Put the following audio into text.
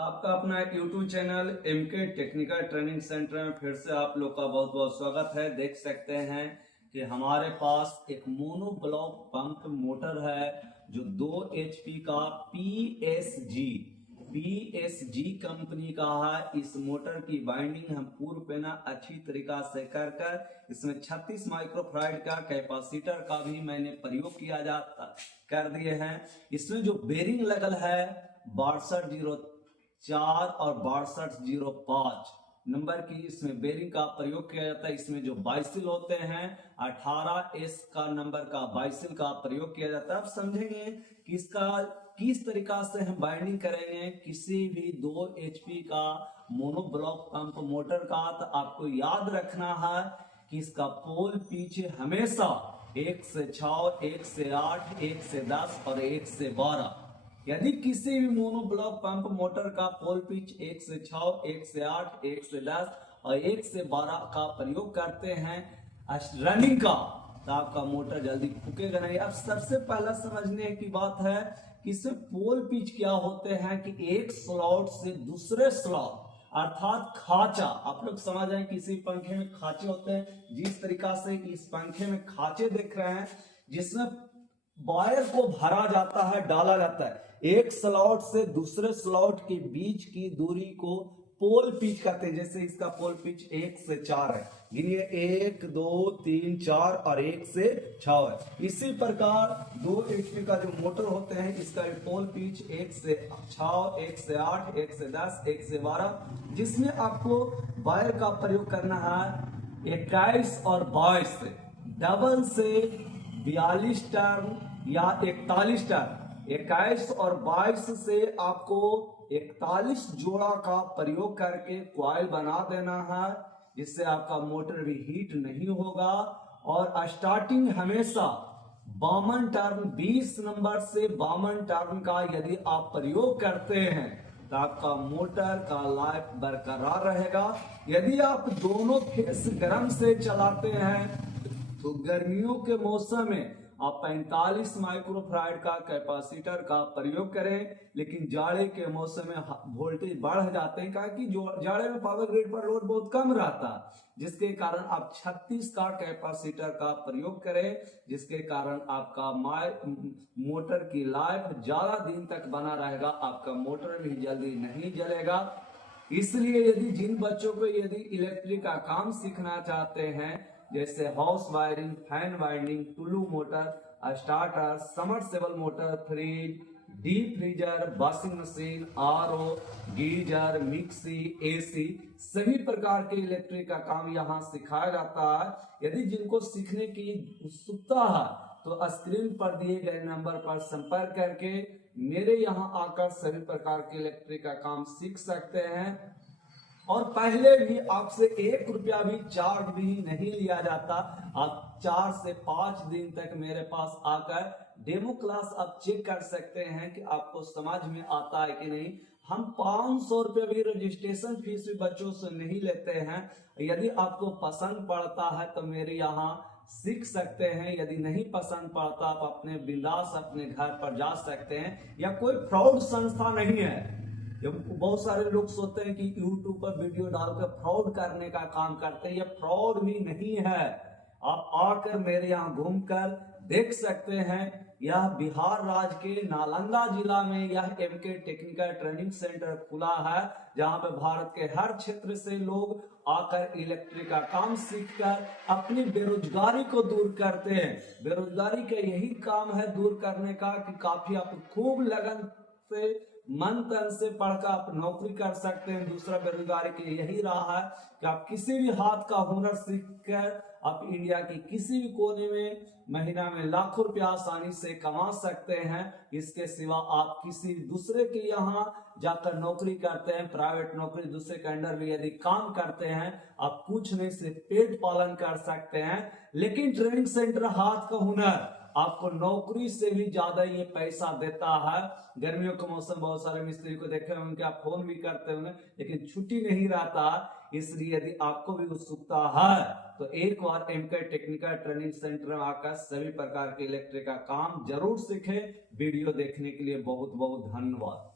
आपका अपना एक YouTube channel MK technical training centre में फिर से आप लोग का बहुत बहुत स्वागत है। देख सकते हैं कि हमारे पास एक मोनो ब्लॉक पंप मोटर है जो 2 HP का PSG कंपनी का है। इस मोटर की बाइंडिंग हम पूर्व पे ना अच्छी तरीका से कर इसमें 36 माइक्रोफैराड का कैपेसिटर का भी मैंने प्रयोग किया जाता कर दिए हैं। इसमें जो बेरिंग लगल है 6204 और 6205 नंबर की इसमें बेरिंग का प्रयोग किया जाता है। इसमें जो बाइसिल होते हैं 18S का नंबर का बाइसिल का प्रयोग किया जाता है। अब समझेंगे कि इसका किस तरीका से हम बाइंडिंग करेंगे किसी भी 2 HP का मोनो ब्लॉक पंप मोटर का। तो आपको याद रखना है कि इसका पोल पिच हमेशा 1 से 6, 1 से 8, 1 से 10 और 1 से 12। यदि किसी भी मोनो ब्लॉक पंप मोटर का पोल पिच 1 से 6, 1 से 8, 1 से 10 और 1 से 12 का प्रयोग करते हैं रनिंग का, तो आपका मोटर जल्दी फूकेगा नहीं। अब सबसे पहला समझने की बात है कि इसमें पोल पिच क्या होते हैं कि एक स्लॉट से दूसरे स्लॉट अर्थात खाचा, आप लोग समझ रहे हैं किसी पंखे में खाचे होते हैं, जिस तरीका से इस पंखे में खाचे देख रहे हैं जिसमें वायर को भरा जाता है, डाला जाता है। एक स्लॉट से दूसरे स्लॉट के बीच की दूरी को पोल पिच कहते हैं। जैसे इसका पोल पिच 1 से 4 है, गिनिए 1 2 3 4 और 1 से 6 है। इसी प्रकार 2 HP का जो मोटर होते हैं इसका पोल पिच 1 से 6, 1 से 8, 1 से 10, 1 से 12, जिसमें आपको वायर का प्रयोग करना है 21 और 22 से डबल से 42 टर्न या 41 टर्न। 21 और 22 से आपको 41 जोड़ा का प्रयोग करके कॉइल बना देना है, जिससे आपका मोटर भी हीट नहीं होगा। और स्टार्टिंग हमेशा 52 टर्न 20 नंबर से 52 टर्न का यदि आप प्रयोग करते हैं तो आपका मोटर का लाइफ बरकरार रहेगा। यदि आप दोनों फेस गर्म से चलाते हैं तो गर्मियों के मौसम में आप 45 माइक्रोफैराड का कैपेसिटर का प्रयोग करें, लेकिन जाड़े के मौसम में वोल्टेज बढ़ जाते हैं क्योंकि जाड़े में पावर ग्रिड पर लोड बहुत कम रहता है, जिसके कारण आप 36 का कैपेसिटर का प्रयोग करें, जिसके कारण आपका मोटर की लाइफ ज्यादा दिन तक बना रहेगा, आपका मोटर भी जल्दी नहीं जलेगा। इसलिए यदि जिन बच्चों को यदि इलेक्ट्रिक का काम सीखना चाहते हैं, जैसे house wiring, fan winding, Tullu motor, starter, submersible motor, fridge, deep freezer, washing machine, RO, geyser, mixie, AC, सभी प्रकार के इलेक्ट्रिक का काम यहाँ सिखाया जाता है। यदि जिनको सीखने की उत्सुकता है तो स्क्रीन पर दिए गए नंबर पर संपर्क करके मेरे यहाँ आकर सभी प्रकार के इलेक्ट्रिक का काम सीख सकते हैं। और पहले भी आपसे 1 रुपया भी चार्ज भी नहीं लिया जाता। आप 4 से 5 दिन तक मेरे पास आकर डेमो क्लास आप चेक कर सकते हैं कि आपको समझ में आता है कि नहीं। हम 500 रुपये भी रजिस्ट्रेशन फीस भी बच्चों से नहीं लेते हैं। यदि आपको पसंद पड़ता है तो मेरे यहाँ सीख सकते हैं, यदि नहीं पसंद पड़ता आप अपने बिंदास अपने घर पर जा सकते हैं। या कोई फ्रॉड संस्था नहीं है। बहुत सारे लोग सोचते हैं कि YouTube पर वीडियो डालकर फ्रॉड करने का काम करते हैं, यह फ्रॉड भी नहीं है। आप आकर मेरे यहाँ घूमकर देख सकते हैं। यह बिहार राज्य के नालंदा जिला में यह एमके टेक्निकल ट्रेनिंग सेंटर खुला है, जहां पे भारत के हर क्षेत्र से लोग आकर इलेक्ट्रिक का काम सीखकर अपनी बेरोजगारी को दूर करते हैं। बेरोजगारी का यही काम है दूर करने का कि काफी आप खूब लगन से मन तन से पढ़कर आप नौकरी कर सकते हैं। दूसरा बेरोजगारी की यही रहा है कि आप किसी भी हाथ का हुनर सीखकर आप इंडिया के किसी भी कोने में महीना में लाखों रुपया आसानी से कमा सकते हैं। इसके सिवा आप किसी दूसरे के यहाँ जाकर नौकरी करते हैं, प्राइवेट नौकरी, दूसरे के अंडर में यदि काम करते हैं, आप कुछ नहीं सिर्फ पेट पालन कर सकते हैं। लेकिन ट्रेनिंग सेंटर हाथ का हुनर आपको नौकरी से भी ज्यादा ये पैसा देता है। गर्मियों के मौसम बहुत सारे मिस्त्री को देखे होंगे, आप फोन भी करते होंगे, लेकिन छुट्टी नहीं रहता। इसलिए यदि आपको भी उत्सुकता है तो एक बार एमके टेक्निकल ट्रेनिंग सेंटर में आकर सभी प्रकार के इलेक्ट्रिक का काम जरूर सीखें। वीडियो देखने के लिए बहुत बहुत धन्यवाद।